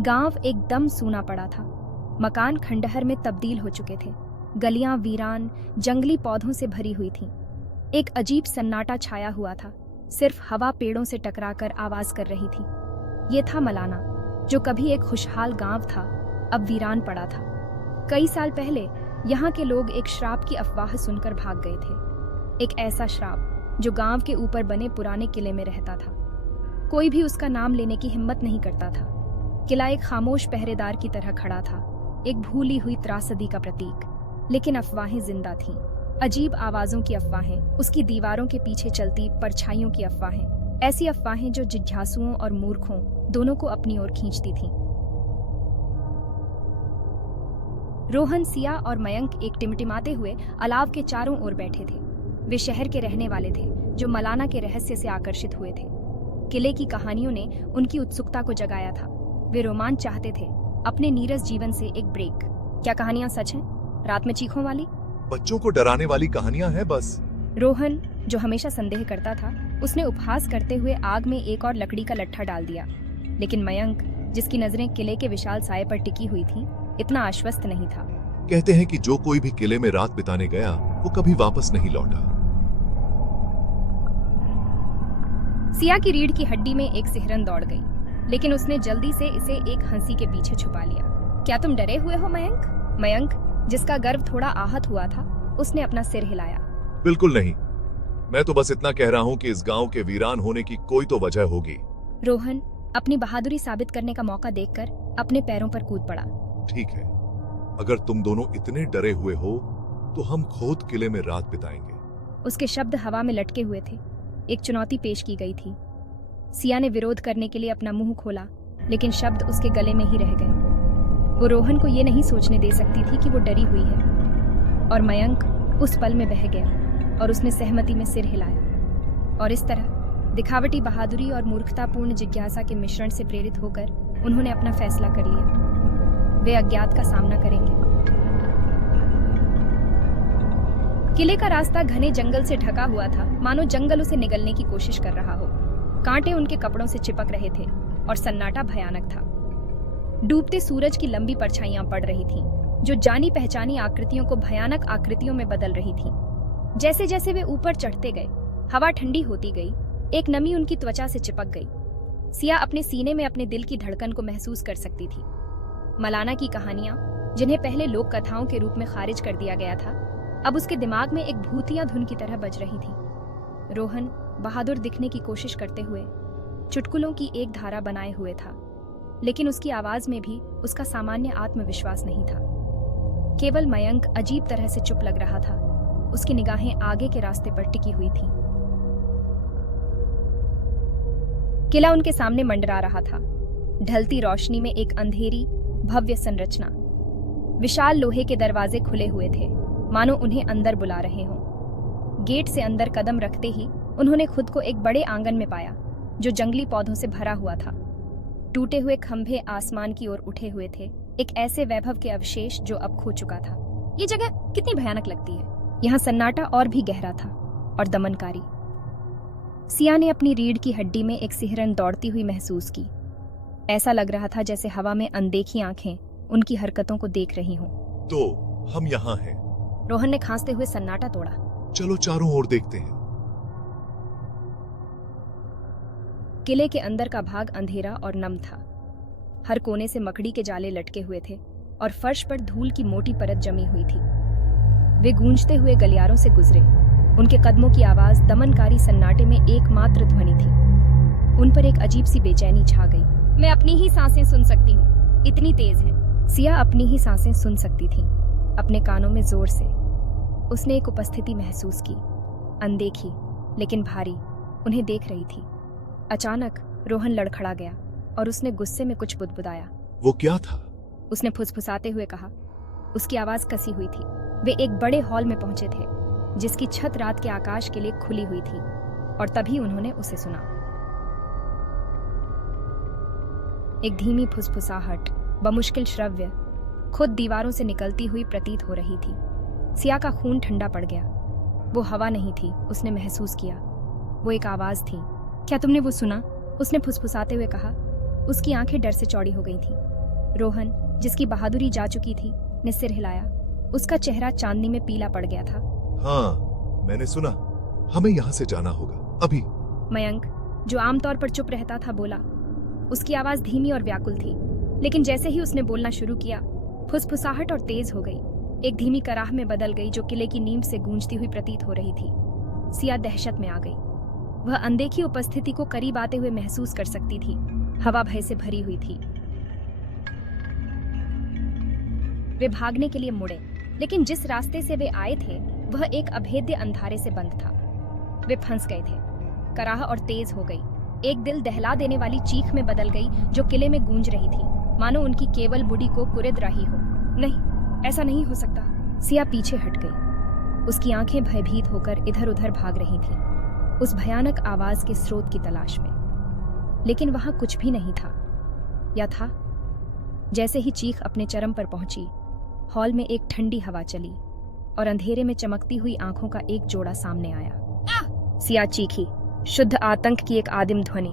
गांव एकदम सूना पड़ा था। मकान खंडहर में तब्दील हो चुके थे। गलियां वीरान, जंगली पौधों से भरी हुई थीं। एक अजीब सन्नाटा छाया हुआ था। सिर्फ हवा पेड़ों से टकराकर आवाज कर रही थी। ये था मलाना, जो कभी एक खुशहाल गांव था, अब वीरान पड़ा था। कई साल पहले यहाँ के लोग एक श्राप की अफवाह सुनकर भाग गए थे। एक ऐसा श्राप जो गांव के ऊपर बने पुराने किले में रहता था। कोई भी उसका नाम लेने की हिम्मत नहीं करता था। किला एक खामोश पहरेदार की तरह खड़ा था, एक भूली हुई त्रासदी का प्रतीक। लेकिन अफवाहें जिंदा थीं। अजीब आवाजों की अफवाहें, उसकी दीवारों के पीछे चलती परछाइयों की अफवाहें, ऐसी अफवाहें जो जिज्ञासुओं और मूर्खों दोनों को अपनी ओर खींचती थीं। रोहन, सिया और मयंक एक टिमटिमाते हुए अलाव के चारों ओर बैठे थे। वे शहर के रहने वाले थे, जो मलाना के रहस्य से आकर्षित हुए थे। किले की कहानियों ने उनकी उत्सुकता को जगाया था। वे रोमांच चाहते थे, अपने नीरस जीवन से एक ब्रेक। क्या कहानियां सच हैं? रात में चीखों वाली, बच्चों को डराने वाली कहानियां हैं बस। रोहन, जो हमेशा संदेह करता था, उसने उपहास करते हुए आग में एक और लकड़ी का लट्ठा डाल दिया। लेकिन मयंक, जिसकी नजरें किले के विशाल साये पर टिकी हुई थीं, इतना आश्वस्त नहीं था। कहते हैं कि जो कोई भी किले में रात बिताने गया, वो कभी वापस नहीं लौटा। सिया की रीढ़ की हड्डी में एक सिहरन दौड़ गई, लेकिन उसने जल्दी से इसे एक हंसी के पीछे छुपा लिया। क्या तुम डरे हुए हो मयंक? मयंक, जिसका गर्व थोड़ा आहत हुआ था, उसने अपना सिर हिलाया। बिल्कुल नहीं, मैं तो बस इतना कह रहा हूँ कि इस गांव के वीरान होने की कोई तो वजह होगी। रोहन अपनी बहादुरी साबित करने का मौका देखकर अपने पैरों पर कूद पड़ा। ठीक है, अगर तुम दोनों इतने डरे हुए हो तो हम खुद किले में रात बिताएंगे। उसके शब्द हवा में लटके हुए थे। एक चुनौती पेश की गई थी। सिया ने विरोध करने के लिए अपना मुंह खोला, लेकिन शब्द उसके गले में ही रह गए। वो रोहन को ये नहीं सोचने दे सकती थी कि वो डरी हुई है। और मयंक उस पल में बह गया और उसने सहमति में सिर हिलाया। और इस तरह दिखावटी बहादुरी और मूर्खतापूर्ण जिज्ञासा के मिश्रण से प्रेरित होकर उन्होंने अपना फैसला कर लिया। वे अज्ञात का सामना करेंगे। किले का रास्ता घने जंगल से ढका हुआ था, मानो जंगल उसे निगलने की कोशिश कर रहा हो। कांटे उनके कपड़ों से चिपक रहे थे और सन्नाटा भयानक था। डूबते सूरज की लंबी परछाइयां पड़ रही थीं, जो जानी पहचानी आकृतियों को भयानक आकृतियों में बदल रही थीं। जैसे जैसे वे ऊपर चढ़ते गए, हवा ठंडी होती गई, एक नमी उनकी त्वचा से चिपक गई। सिया अपने सीने में अपने दिल की धड़कन को महसूस कर सकती थी। मलाना की कहानियां, जिन्हें पहले लोक कथाओं के रूप में खारिज कर दिया गया था, अब उसके दिमाग में एक भूतिया धुन की तरह बज रही थी। रोहन बहादुर दिखने की कोशिश करते हुए चुटकुलों की एक धारा बनाए हुए था, लेकिन उसकी आवाज में भी उसका सामान्य आत्मविश्वास नहीं था। केवल मयंक अजीब तरह से चुप लग रहा था। उसकी निगाहें आगे के रास्ते पर टिकी हुई थीं। किला उनके सामने मंडरा रहा था, ढलती रोशनी में एक अंधेरी भव्य संरचना। विशाल लोहे के दरवाजे खुले हुए थे, मानो उन्हें अंदर बुला रहे हों। गेट से अंदर कदम रखते ही उन्होंने खुद को एक बड़े आंगन में पाया, जो जंगली पौधों से भरा हुआ था। टूटे हुए खंभे आसमान की ओर उठे हुए थे, एक ऐसे वैभव के अवशेष जो अब खो चुका था। ये जगह कितनी भयानक लगती है। यहाँ सन्नाटा और भी गहरा था और दमनकारी। सिया ने अपनी रीढ़ की हड्डी में एक सिहरन दौड़ती हुई महसूस की। ऐसा लग रहा था जैसे हवा में अनदेखी आंखें उनकी हरकतों को देख रही हों। तो हम यहाँ हैं। रोहन ने खांसते हुए सन्नाटा तोड़ा। चलो चारों ओर देखते हैं। किले के अंदर का भाग अंधेरा और नम था। हर कोने से मकड़ी के जाले लटके हुए थे और फर्श पर धूल की मोटी परत जमी हुई थी। वे गूंजते हुए गलियारों से गुजरे। उनके कदमों की आवाज दमनकारी सन्नाटे में एकमात्र ध्वनि थी। उन पर एक अजीब सी बेचैनी छा गई। मैं अपनी ही सांसें सुन सकती हूँ, इतनी तेज है। सिया अपनी ही सांसें सुन सकती थी, अपने कानों में जोर से। उसने एक उपस्थिति महसूस की, अनदेखी लेकिन भारी, उन्हें देख रही थी। अचानक रोहन लड़खड़ा गया और उसने गुस्से में कुछ बुदबुदाया। वो क्या था? उसने फुसफुसाते हुए कहा। उसकी आवाज कसी हुई थी। वे एक बड़े हॉल में पहुंचे थे, जिसकी छत रात के आकाश के लिए खुली हुई थी, और तभी उन्होंने उसे सुना। एक धीमी फुसफुसाहट, बमुश्किल श्रव्य, खुद दीवारों से निकलती हुई प्रतीत हो रही थी। सिया का खून ठंडा पड़ गया। वो हवा नहीं थी, उसने महसूस किया। वो एक आवाज थी। क्या तुमने वो सुना? उसने फुसफुसाते हुए कहा। उसकी आंखें डर से चौड़ी हो गई थीं। रोहन, जिसकी बहादुरी जा चुकी थी, ने सिर हिलाया। उसका चेहरा चांदनी में पीला पड़ गया था। हाँ, मैंने सुना। हमें यहाँ से जाना होगा अभी। मयंक, जो आमतौर पर चुप रहता था, बोला। उसकी आवाज धीमी और व्याकुल थी, लेकिन जैसे ही उसने बोलना शुरू किया, फुसफुसाहट और तेज हो गई, एक धीमी कराह में बदल गई जो किले की नींव से गूंजती हुई प्रतीत हो रही थी। सिया दहशत में आ गई। वह अनदेखी उपस्थिति को करीब आते हुए महसूस कर सकती थी। हवा भय से भरी हुई थी। वे भागने के लिए मुड़े, लेकिन जिस रास्ते से वे आए थे वह एक अभेद्य अंधारे से बंद था। वे फंस गए थे। कराह और तेज हो गई, एक दिल दहला देने वाली चीख में बदल गई जो किले में गूंज रही थी, मानो उनकी केवल बुढ़ी को कुरेद रही हो। नहीं, ऐसा नहीं हो सकता। सिया पीछे हट गई। उसकी आंखें भयभीत होकर इधर उधर भाग रही थीं, उस भयानक आवाज के स्रोत की तलाश में। लेकिन वहां कुछ भी नहीं था, या था? जैसे ही चीख अपने चरम पर पहुंची, हॉल में एक ठंडी हवा चली और अंधेरे में चमकती हुई आंखों का एक जोड़ा सामने आया। सिया चीखी, शुद्ध आतंक की एक आदिम ध्वनि।